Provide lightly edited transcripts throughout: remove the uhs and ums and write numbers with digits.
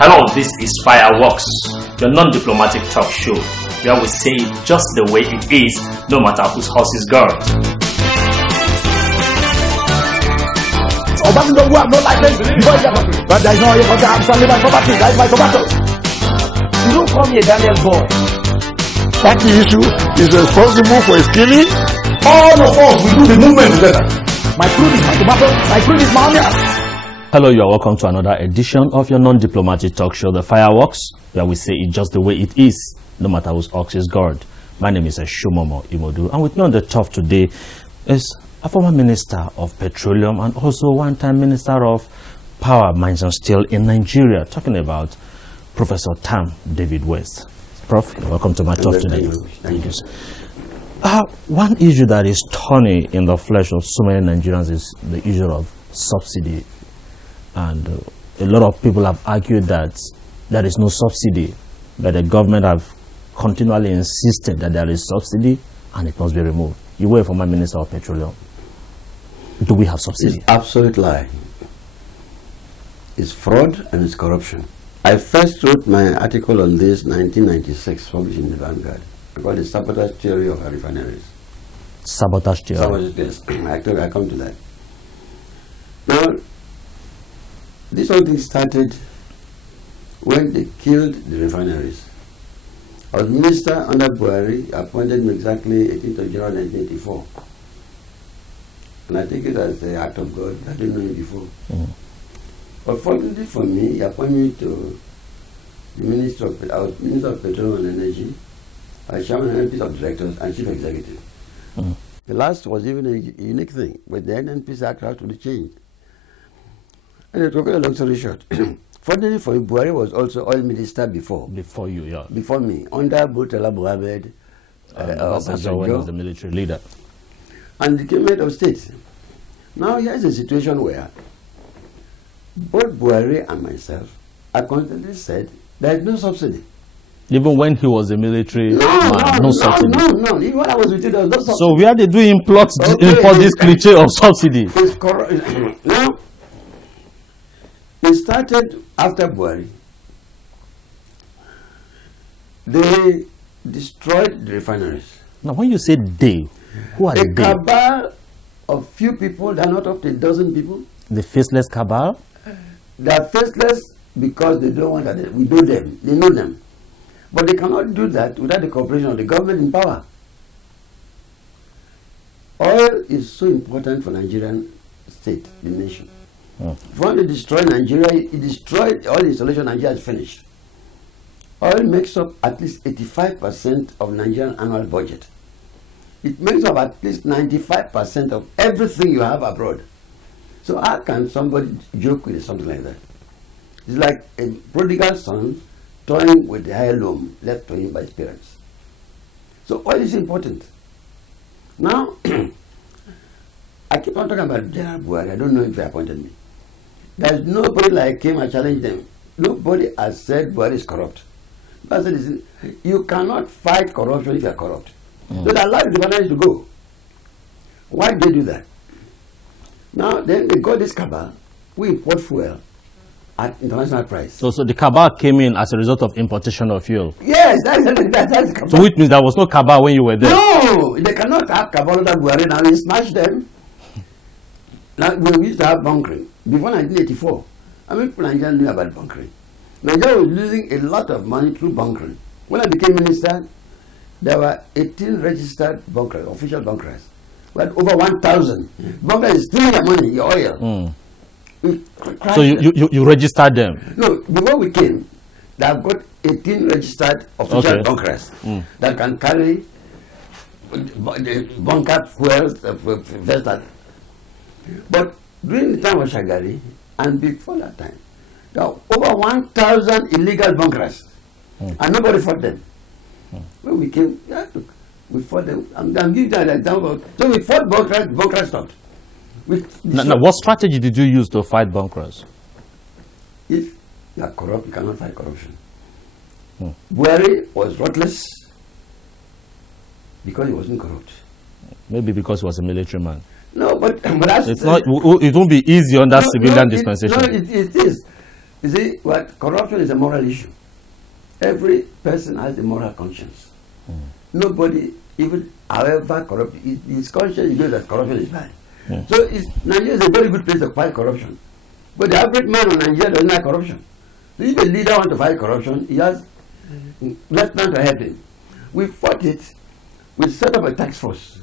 Hello, this is Fireworks, your non-diplomatic talk show, where we say it just the way it is, no matter whose horse is God. I'm not like this. But I know you're going to have something my property. That's my tomato. You don't call me a Daniel boy. Party issue is responsible for his killing. All of us, we do the movement together. My fruit is my tomato. My fruit is my onion. Hello, you are welcome to another edition of your non-diplomatic talk show, The Fireworks, where we say it just the way it is, no matter whose ox is God. My name is Shumomo Imodu, and with me on the top today is a former Minister of Petroleum and also one-time Minister of Power, Mines and Steel in Nigeria, talking about Professor Tam David West. Prof, welcome to my talk today. Thank you. One issue that is thorny in the flesh of so many Nigerians is the issue of subsidy. And a lot of people have argued that there is no subsidy, but the government have continually insisted that there is subsidy and it must be removed. You were a former Minister of Petroleum. Do we have subsidy? It's absolute lie. It's fraud and it's corruption. I first wrote my article on this in 1996, published in the Vanguard. I called it Sabotage Theory of Refineries. Sabotage theory. Sabotage theory. I come to that. Now, this whole thing started when they killed the refineries. I was minister under Buhari, appointed me exactly 18th of January 1984. And I take it as the act of God. I didn't know him before. But fortunately for me, he appointed me to the Minister of Minister of Petroleum and Energy, Chairman and NNPC of Directors, and Chief Executive. The last was even a unique thing, but the NNPC Act had to be changed. And to cut a long story short, fortunately for him, Buhari was also oil minister before. Before you, yeah. Before me, under Murtala Mohammed, when was the military leader. And became head of state. Now here's a situation where both Buhari and myself are constantly said there is no subsidy. Even when he was a military man, no subsidy. No. Even when I was with you, there was no subsidy. So where did we import this cliche of subsidy? Now, it started after Buhari. They destroyed the refineries. Now, when you say they, who are A they? cabal of few people, they are not up to a dozen people. The faceless cabal? They are faceless because they don't want that. We know them. They know them. But they cannot do that without the cooperation of the government in power. Oil is so important for Nigerian state, the nation. If you want to destroy Nigeria, it destroyed oil installation. Nigeria is finished. Oil makes up at least 85% of Nigerian annual budget. It makes up at least 95% of everything you have abroad. So how can somebody joke with something like that? It's like a prodigal son toying with the heirloom left to him by his parents. So oil is important. Now, I keep on talking about General Buhari. I don't know if they appointed me. There's nobody like him. I challenge them. Nobody has said Buhari is corrupt. But I said, you cannot fight corruption if you are corrupt. So they allow the refineries to go. Why did they do that? Now, then they got this cabal. We import fuel at international price. So the cabal came in as a result of importation of fuel? Yes, that's cabal. So which means there was no cabal when you were there? No, they cannot have cabal under Buhari. Now we smashed them. Now we used to have bunkering. Before 1984, I mean, Nigeria knew about bunkering. Nigeria was losing a lot of money through bunkering. When I became minister, there were 18 registered bunkers, official bunkers. We had over 1,000. Bunkers is stealing your money, your oil. So you registered them? No, before we came, they have got 18 registered official bunkers that can carry bunker fuels, vessels. But during the time of Shagari, and before that time, there were over 1,000 illegal bunkers, and nobody fought them. When we came, we fought them. I'm giving you an example. So we fought bunkers stopped. Now, what strategy did you use to fight bunkers? If you are corrupt, you cannot fight corruption. Buhari was ruthless because he wasn't corrupt. Maybe because he was a military man. No, but that's it's not. It won't be easy under civilian dispensation. No, it is. You see, what corruption is a moral issue. Every person has a moral conscience. Nobody, even however corrupt, his conscience knows that corruption is bad. So Nigeria is a very good place to fight corruption. But the average man in Nigeria doesn't like corruption. So if a leader wants to fight corruption, he has less time to help him. We fought it. We set up a task force,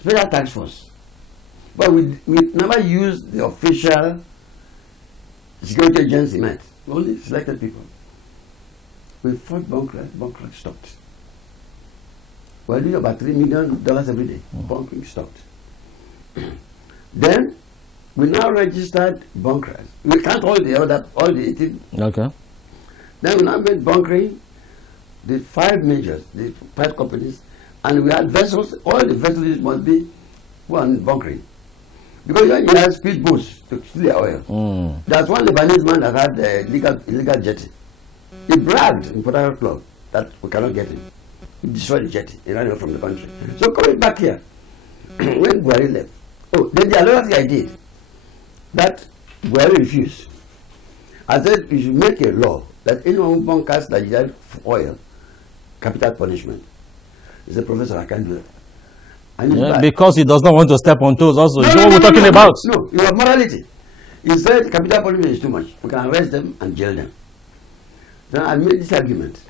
special task force. But we never used the official security agency met. We only selected people. We fought bunkers stopped. We're doing about $3 million every day. Bunkering stopped. Then we now registered bunkers. We can't all the 18. Okay. Then we now made bunkering the 5 majors, the 5 companies, and we had vessels. All the vessels must be one bunkering. Because when you have speedboats to steal the oil, there's one Lebanese man that had illegal jetty. He bragged in Port Harcourt Club that we cannot get him. He destroyed the jetty. He ran away from the country. So coming back here, when Buhari left, then the other thing I did, that Buhari refused. I said we should make a law that anyone who bunkers Nigerian oil, capital punishment. He said, Professor, I can't do it. Because he does not want to step on toes also. Is what we're talking about? No, you have morality. He said capital punishment is too much. We can arrest them and jail them. Then I made this argument.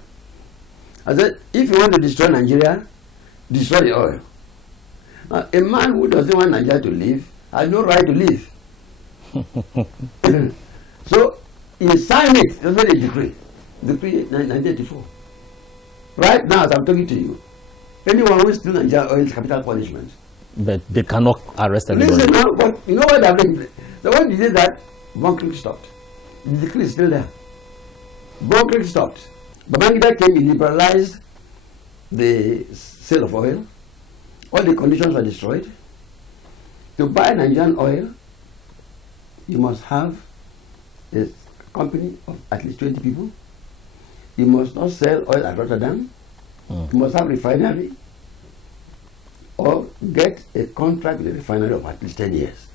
I said, if you want to destroy Nigeria, destroy the oil. Now, a man who doesn't want Nigeria to live has no right to live. So he signed it. He made a decree. Decree 1984. Right now, as I'm talking to you, anyone who steals Nigeria oil is capital punishment. But they cannot arrest anybody. Listen now, but you know what happened? The one who did that, bunkering stopped. The decree is still there. Bunkering stopped. Babangida came, he liberalized the sale of oil. All the conditions were destroyed. To buy Nigerian oil, you must have a company of at least 20 people. You must not sell oil at Rotterdam. You must have refinery or get a contract with a refinery of at least 10 years.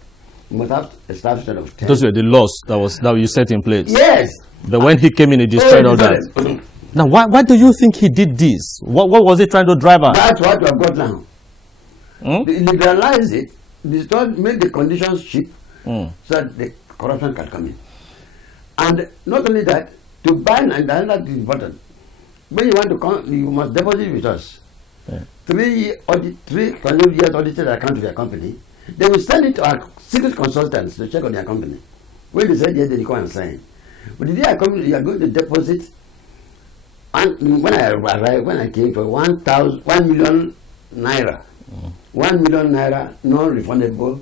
You must have a establishment of 10. Those were the laws that you set in place. Yes. But when he came in, he destroyed all that. Now, why do you think he did this? What was he trying to drive at? That's what we have got now. They liberalize it, make the conditions cheap so that the corruption can come in. And not only that, to buy Nigeria, that is important. When you want to come, you must deposit with us. 3 years audited account of your company. They will send it to our secret consultants to check on their company. When they say yes, then you come and sign. But the day I come, you are going to deposit. And when I arrived, when I came for 1 million naira, 1 million naira non-refundable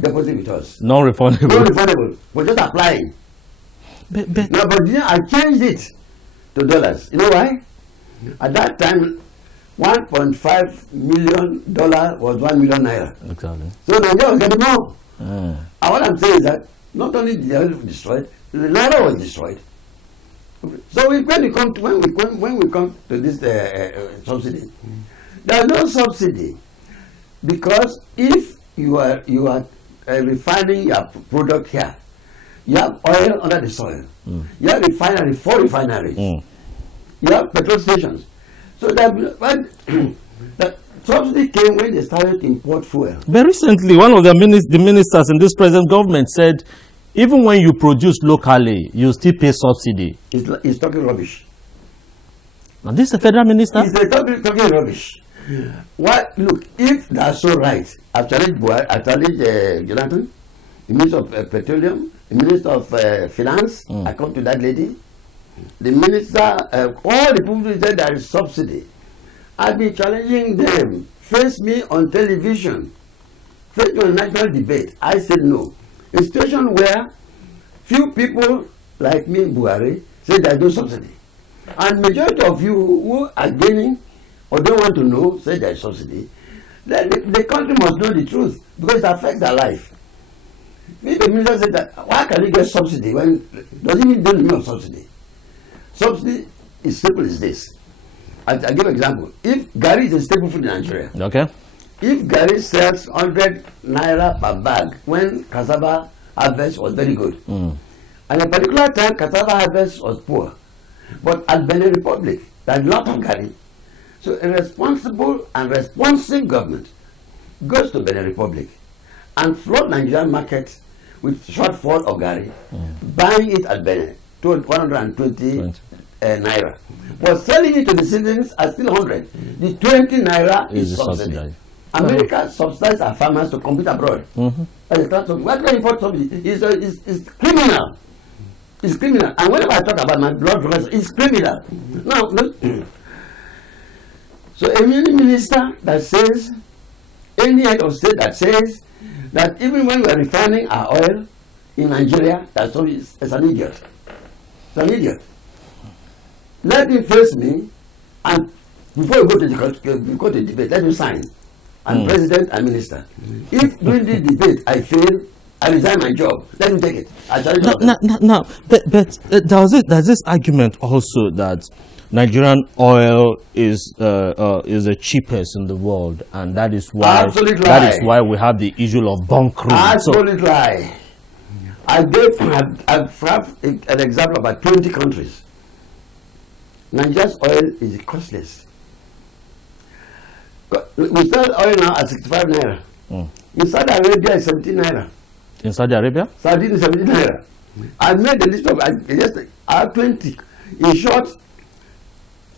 deposit with us. Non-refundable. Non-refundable. We're just applying. But then I changed it to dollars. You know why? At that time, $1.5 million was 1 million naira. Exactly. So Nigeria was getting more. And what I'm saying is that not only the oil was destroyed, the naira was destroyed. So when we come to this subsidy, there is no subsidy, because if you are refining your product here, you have oil under the soil, you have refinery, 4 refineries, you have petrol stations. So that subsidy came when they started to import fuel. But recently, one of the ministers in this present government said, even when you produce locally, you still pay subsidy. He's talking rubbish. Now, this is a federal minister? He's talking rubbish. What? Look, if that's so right, I've challenged Jonathan, the Minister of Petroleum, the Minister of Finance. I come to that lady. The Minister, all the people who said there is subsidy. I've been challenging them. Face me on television. Face me on national debate. I said no. A situation where few people like me, Buhari, say there is no subsidy. And majority of you who are gaining or don't want to know, say there is subsidy, then the country must know the truth, because it affects their life. If the minister said that, why can you get subsidy when does it mean don't mean subsidy? Subsidy is simple as this. I'll give an example. If Gari is a staple food in Nigeria, okay. If Gari sells 100 naira per bag when cassava harvest was very good, And a particular time, cassava harvest was poor. But at Benin Republic, there's a lot of gari. So a responsible and responsive government goes to Benin Republic and flood Nigerian markets with shortfall of gari, buying it at Benin to 120 naira. But selling it to the citizens at still 100. The 20 naira is subsidy. America subsidizes our farmers to compete abroad. What can import subsidy? It's criminal. It's criminal. And whenever I talk about my blood pressure, it's criminal. Now, so any minister that says, any head of state that says that even when we are refining our oil in Nigeria, that's always it's an idiot. It's an idiot. Let him face me, and before you go to the debate, let me sign. I'm president and minister. If during the debate I fail, I resign my job. Let me take it. I shall there's this argument also that Nigerian oil is the cheapest in the world, and that is why we have the issue of bunkering. Absolute lie. I've an example about 20 countries. Nigeria's oil is costless. We sell oil now at 65 naira. In Saudi Arabia, it's 17 naira. In Saudi Arabia? Saudi is 17 naira. I made the list of I have 20. In short,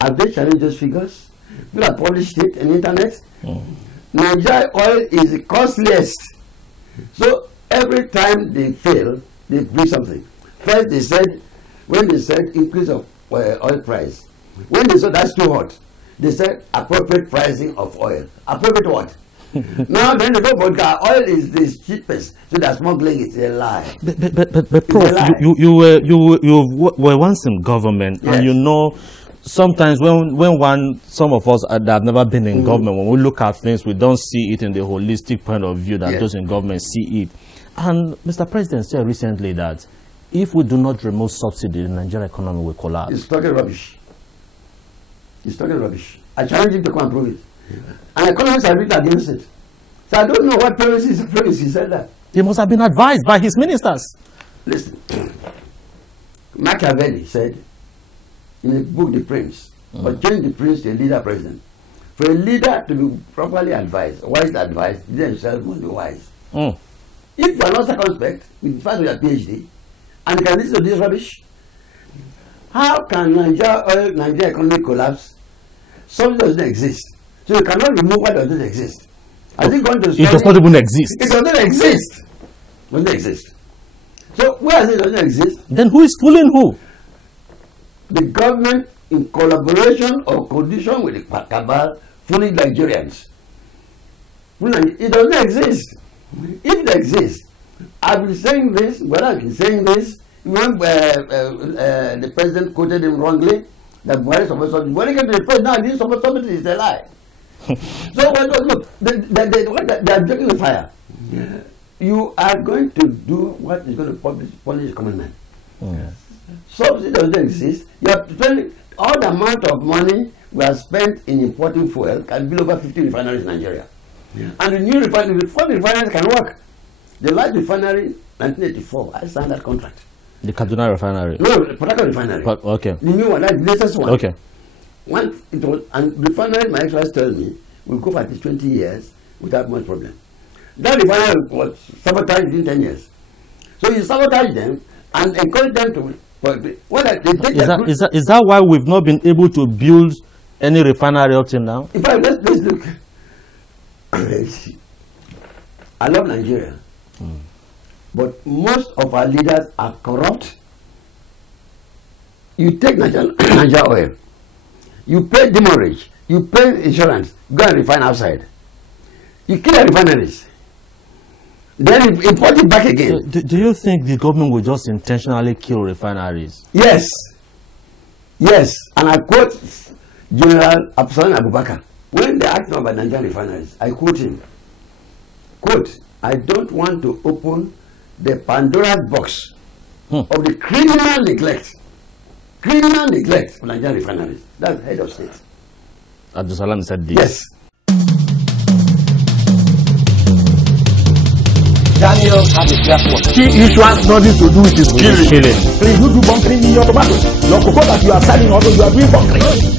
have they challenged those figures? People have published it on the internet. Nigeria oil is the costliest. So every time they fail, they bring something. First, they said, when they said increase of oil price, when they said that's too hot, they said appropriate pricing of oil. Appropriate what? Now then they talk about oil is the cheapest, so they're smuggling it. It's a lie. But Prof, you were once in government, yes. And you know, sometimes when some of us that have never been in government, when we look at things, we don't see it in the holistic point of view that those in government see it. And Mr. President said recently that if we do not remove subsidy, the Nigerian economy will collapse. He's talking rubbish. He's talking rubbish. I challenge him to come and prove it. And economists are written against it. So I don't know what premise he said that. He must have been advised by his ministers. Listen, Machiavelli said in a book, The Prince, but change the prince to a leader president. For a leader to be properly advised, wisely advised, he himself must be wise. If you are not circumspect, with the fact with your PhD, and you can listen to this rubbish, how can Nigeria economy collapse? Something doesn't exist. So you cannot remove what doesn't exist. I think going to study, it does not even exist. It doesn't exist. It doesn't exist. So where it doesn't exist? Then who is fooling who? The government in collaboration or coalition with the cabal fooling Nigerians. It doesn't exist. If it exists, I've been saying this, I've been saying this, when the president quoted him wrongly, that Buhari is supposed to, when he came to the president, now he is supposed to be, it's a lie. So look, they are joking with fire. You are going to do what is going to punish the common man. Subsidy doesn't exist. You are spending all the amount of money we have spent in importing fuel can build over 50 refineries in Nigeria. And the new refinery, before the refineries can work. The large refinery, 1984, I signed that contract. The Kaduna refinery? No, the Port Harcourt refinery. Okay. The new one, that's the latest one. Okay. Once it was, and refinery, my ex-wife tells me, will go for at least 20 years without much problem. That refinery was sabotaged within 10 years. So you sabotage them and encourage them to. Is that why we've not been able to build any refinery up till now? In fact, let's look. I love Nigeria, but most of our leaders are corrupt. You take Nigeria oil, you pay demurrage, you pay insurance, go and refine outside. You kill the refineries, then import it back again. Do you think the government will just intentionally kill refineries? Yes. Yes. And I quote General Absalom Abubakar. When they asked him about Nigerian refineries, I quote him. Quote, I don't want to open the Pandora's box of the criminal neglect of Nigerian refineries. That's head of state. Abdul Salam said this. Yes. Daniel had a clear point. Key issue has nothing to do with his killing. Killing. Please, you do bunkering in your tomatoes. Your cocoa that you are selling, also you are doing bunkering.